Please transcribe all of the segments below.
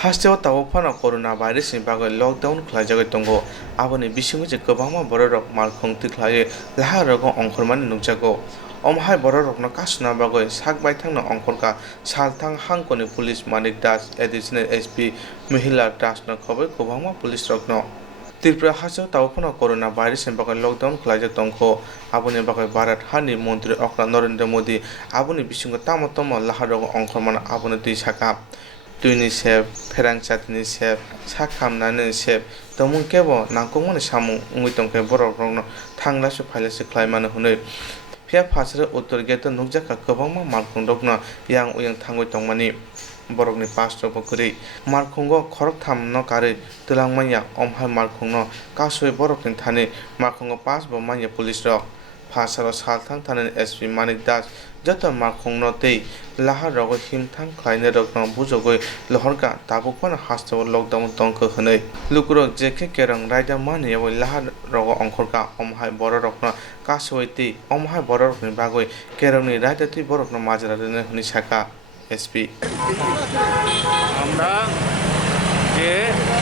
Hasteo tawo phano corona virus ni bagoi lockdown khlaijagai tongo aboni bisingo je kwbangma borok malkhung tiklai Laharo go Ongkharmani nugjago omhai borok no kasna bagoi sakbai thangno Ongkharkha salthang hangkoni police manik das additional SP Mahila das no khobai kwbangma police rokno Tripura hasteo tawo phano corona virus ni bagoi lockdown khlaijak tongkho aboni bagoi Bharat hani mantri Narendra Modi aboni bisingo tamo Laharo go Ongkharmani aboni tui saka Tuini sep, ferang chatni sep, sakam nani sep, tomung kebo nangkong mani samung ungui tongke borok rongno thangla su phaila se khlaimani hunoi. Pia phasara uttor gate Nugjakha kwbangma malkhung rokno yang uyang thangui tongmani borokni pastor bokuri malkhungo khorok thamno kari tulangmaya omhai malkhungno kasui borokni thani malkhungo pas bo manya police rok phasaro salthang thanin SP Manik Das joto malkhungno tei Laharo go himthang khlaina rokno bujogoi Ongkharkha tabukpano hasteo lockdown tongkho hwnoi lukurok jekhe kerong raida mani abo Laharo go Ongkharkha omhai borokno kasui tei omhai borokni bagoi kerongni raida tei borokno majra rene huni saka SP আমরা যে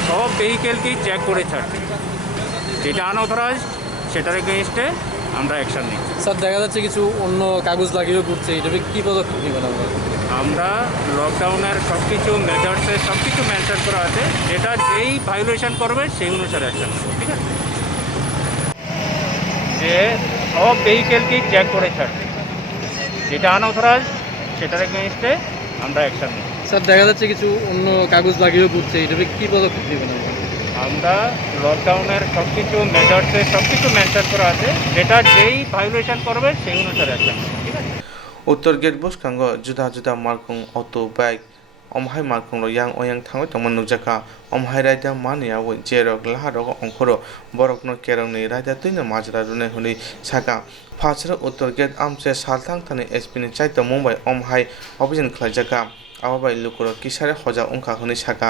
সব ভেহিকেলকেই check করে ছাড়ছি যেটা unauthorised সেটার এগেইনস্টে আমরা action নিই sir দেখা যাচ্ছে কিছু অন্য কাগজ লাগিয়েও ঘুরছে এটা কী পদক্ষেপ নেবেন আমরা লকডাউনের সব কিছু মেজার্সে সব কিছু মেনশন করা আছে যেটা যেই ভায়োলেশন করবে সেই অনুসারে অ্যাকশন নেব ঠিক আছে যে সব ভেহিকেলকেই চেক করে ছাড়ছি যেটা আনঅথরাইজড সেটার এগেইনস্টে আমরা অ্যাকশন নিই স্যার দেখা যাচ্ছে কিছু অন্য কাগজ লাগিয়েও ঘুরছে এটা কী পদক্ষেপ নেবেন আমরা লকডাউনের সব কিছু মেজার্সে সব কিছু মেনশন করা আছে যেটা যেই ভায়োলেশন করবে সেই অনুসারে অ্যাকশন নেব ঠিক আছে Uttor gate boskango juda malkhung auto bike omhai malkhung ro yang oyang thangoi tongman Nugjakha omhai raida mani abo jerok Laharo go Ongkhoro borokno kerongni raida tuino majra rune huni saka phasra uttor gate amche salthang thani SP ni chaito Mumbai omhai operation khlaijaka ababai lukuro kisare hoja ongkha huni saka